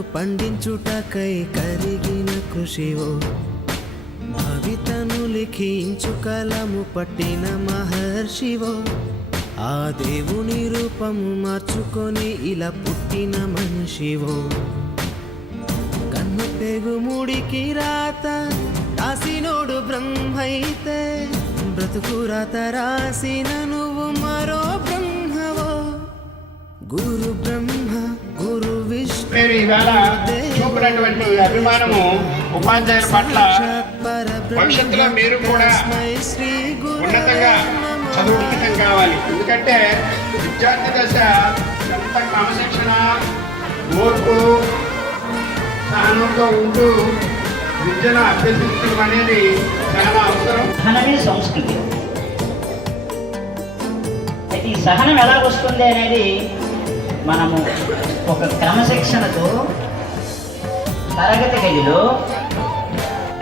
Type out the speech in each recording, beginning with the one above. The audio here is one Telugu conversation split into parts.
పండించుటకై కరిగిన కృషివో. భవితను లిఖించు కలము పట్టిన మహర్షివో. ఆ దేవుని రూపము మార్చుకొని ఇలా పుట్టిన మనిషివో. కన్ను తెగు ముడికి రాత రాసినోడు బ్రహ్మైతే. బ్రతుకు రాత రాసిన నువ్వు మరో బ్రహ్మ గురు బ్రహ్మ గురు విష్ణు మీరు ఈవేళ చూపినటువంటి అభిమానము ఉపాధ్యాయుల పట్ల భవిష్యత్తులో మీరు కూడా ఉన్నతంగా చదువుకుంటం కావాలి. ఎందుకంటే విద్యార్థి దశ ఎంత క్రమశిక్షణ ఓర్పు సహనంతో ఉంటూ విద్యను అభ్యసించడం అనేది చాలా అవసరం. సహనమే సంస్కృతి. ఈ సహనం ఎలా వస్తుంది అనేది మనము ఒక క్రమశిక్షణతో తరగతి గదిలో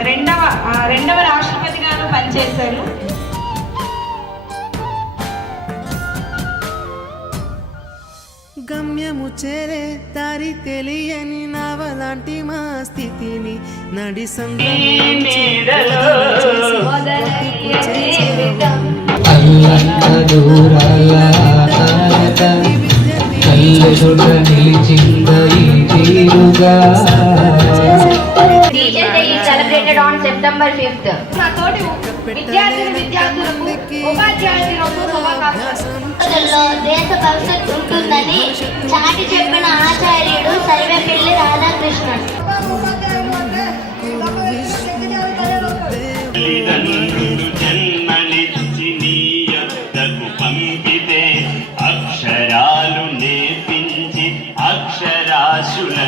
రెండవ రెండవ రాష్ట్రపతిగాను పనిచేశారు. గమ్యము చేరే దారి తెలియని నవలాంటి మా స్థితిని నడి సంగమించి కళ్ళెదుట నిలిచింద ఈ తీరుగా. Teacher day is celebrated on September fifth విద్యార్థులు విద్యార్థులకు దేశ భవిష్యత్తు ఉంటుందని చాటి చెప్పిన ఆచార్యుడు సర్వేపల్లి రాధాకృష్ణన్.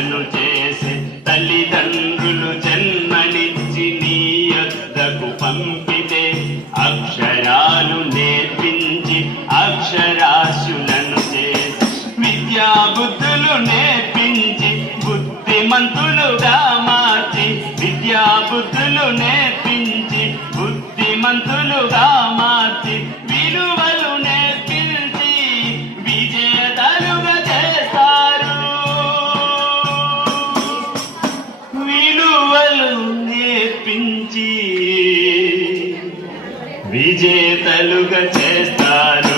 అక్షరాశులను చేసి తల్లిదండ్రులు జన్మనిచ్చి నీ యొద్దకు పంపితే అక్షరాలు నేర్పించి అక్షరాశులను చేసి విద్యా బుద్ధులు నేర్పించి బుద్ధిమంతులుగా మార్చి విద్యా బుద్ధులు నేర్పించి బుద్ధిమంతులుగా మార్చి విలువ కలుగ చేస్తాను.